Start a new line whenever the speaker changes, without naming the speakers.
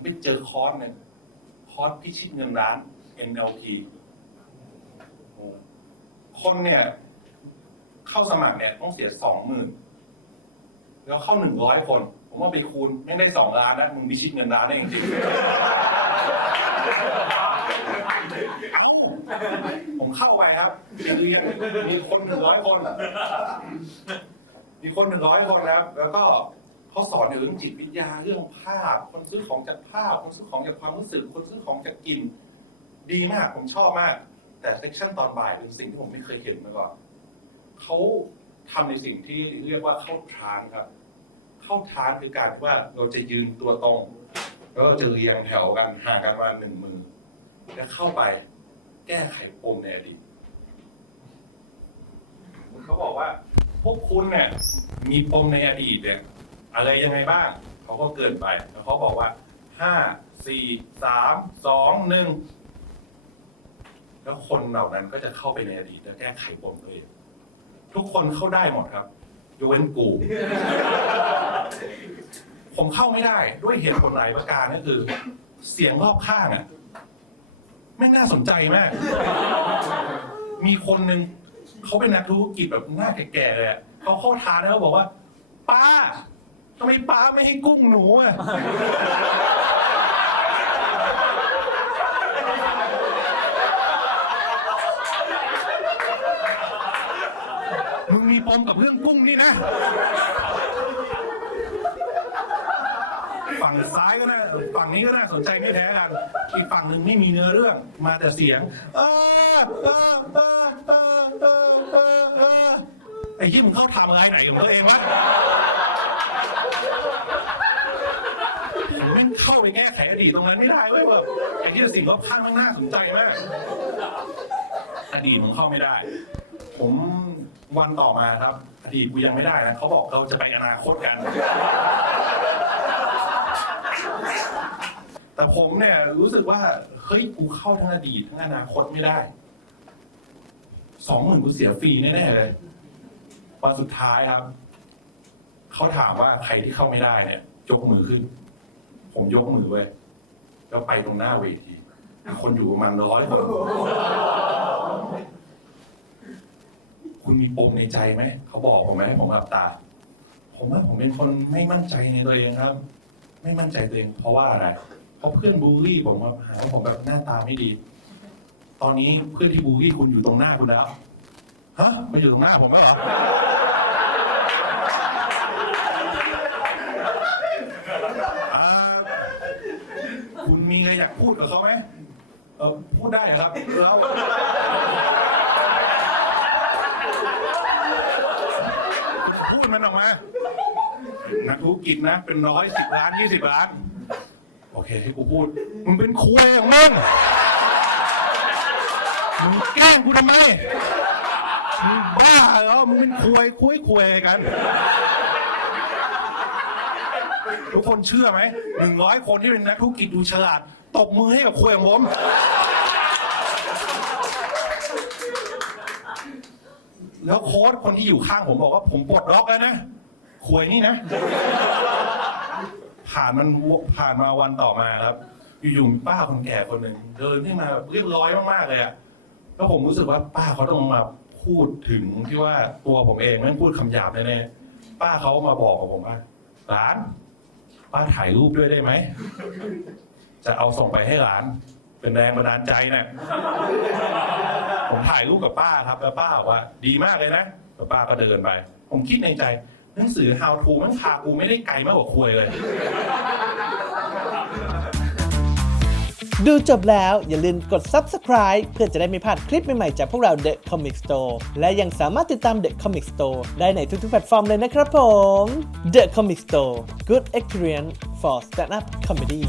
ผมไปเจอคอร์สหนึ่งคอร์สพิชิตเงินล้าน NLP คนเนี่ย เข้าสมัครเนี่ยต้องเสียสองหมื่นแล้วเข้าหนึ่งร้อยคน ผมว่าไปคูณไม่ได้สองล้านนะมึงพิชิตเงินล้านได้จริงเอ้าผมเข้าไปครับเรียนมีคนหนึ่งร้อยคน มีคนหนึ่งร้อยคนนะครับ แล้วก็ เขาสอนเรื่องจิตวิทยาเรื่องภาพ คนซื้อของจากภาพ คนซื้อของจากความรู้สึก คนซื้อของจากกลิ่นดีมากผมชอบมาก แต่เซสชั่นตอนบ่ายเป็นสิ่งที่ผมไม่เคยเห็นมาก่อนเขาทำในสิ่งที่เรียกว่าเข้าทานครับ เข้าทรานคือการที่ว่าเราจะยืนตัวตรง แล้วเราจะเรียงแถวกันห่างกันประมาณหนึ่งมือ แล้วเข้าไปแก้ไขปมในอดีตเขาบอกว่าพวกคุณเนี่ยมีปมในอดีตเนี่ย อะไรยังไงบ้าง เขาก็เกินไป แล้วเขาบอกว่าห้าสี่สามสองหนึ่งแล้วคนเหล่านั้นก็จะเข้าไปในอดีตแล้วแก้ไขปมตัวเองทุกคนเข้าได้หมดครับยกเว้นกู ผมเข้าไม่ได้ด้วยเหตุผลหลายประการก็คือ เสียงรอบข้างอะไม่น่าสนใจมาก มีคนหนึ่งเขาเป็นนักธุรกิจแบบหน้าแก่ๆเลยเขาเข้าทานแล้วเขาบอกว่า ป้า ทำไมป้าไม่ให้กุ้งหนูอะ มึงมีปมกับเรื่องกุ้งนี่นะ ฝั่งซ้ายก็น่าฝั่งนี้ก็น่าสนใจไม่แพ้กัน อีกฝั่งหนึ่งไม่มีเนื้อเรื่อง มาแต่เสียง เออเออเออเออเออเออไอ้ยี่มึงเข้าทำอะไรไหนกับตัวเองวะผมแม่ง เข้าไปแก้ไขอดีตตรงนั้นไม่ได้เว้ยแบบไอ้ที่สิ่งรอบข้างมันน่าสนใจมากอดีตผมเข้าไม่ได้ ผมวันต่อมาครับ อดีตกูยังไม่ได้นะเขาบอกเราจะไปอนาคตกัน แต่ผมเนี่ยรู้สึกว่าเฮ้ยกูเข้าทั้งอดีตทั้งอนาคตไม่ได้สองหมื่นกูเสียฟรีแน่ๆเลยวันสุดท้ายครับเขาถามว่าใครที่เข้าไม่ได้เนี่ย ยกมือขึ้น ผมยกมือเว้ยแล้วไปตรงหน้าเวทีคนอยู่ประมาณร้อยคนคุณมีปมในใจไหม เขาบอกผมไหมผมอับตา ผมว่าผมเป็นคนไม่มั่นใจในตัวเองครับ ไม่มั่นใจตัวเอง เพราะว่าอะไร เพราะเพื่อนบูลลี่ผมครับหาว่าผมแบบหน้าตาไม่ดี ตอนนี้เพื่อนที่บูลลี่คุณอยู่ตรงหน้าคุณแล้ว ฮะไมาอยู่ตรงหน้าผมแล้วเหรอ อ่า คุณมีอะไรอยากพูดกับเขาไหมเออพูดได้เหรอครับแล้วพูดมันออกมา นักธุรกิจนะ เป็นร้อยสิบล้านยี่สิบล้าน โอเคให้กูพูด มึงเป็นคุยของมึงมึงแกล้งกูทำไมมึงบ้าเหรอมึงเป็นคุยคุยคุยกัน ทุกคนเชื่อไหมหนึ่งร้อยคนที่เป็นนักธุรกิจดูฉลาด ตบมือให้กับคุยของผมแล้วโค้ชคนที่อยู่ข้างผมบอกว่าผมปลดล็อกแล้วนะควยนี่นะ ผ่านมันผ่านมาวันต่อมาครับ อยู่ๆมีป้าคนแก่คนหนึ่งเดินขึ้นมาเรียบร้อยมากๆเลยอะแล้วผมรู้สึกว่าป้าเขาต้องมาพูดถึงที่ว่าตัวผมเองไม่พูดคำหยาบแน่ๆป้าเขามาบอกกับผมว่าหลาน ป้าถ่ายรูปด้วยได้ไหม จะเอาส่งไปให้หลาน เป็นแรงบันดาลใจนะผมถ่ายรูปกับป้าครับ แล้วป้าบอกว่า ดีมากเลยนะแล้วป้าก็เดินไป ผมคิดในใจหนังสือ how to มันพากูไม่ได้ไกลมากกว่าคุยเลย
ดูจบแล้วอย่าลืมกด subscribe เพื่อจะได้ไม่พลาดคลิปใหม่ๆจากพวกเรา The Comic Store และยังสามารถติดตาม The Comic Store ได้ในทุกๆแพลตฟอร์มเลยนะครับผม The Comic Store Good Experience for Stand Up Comedy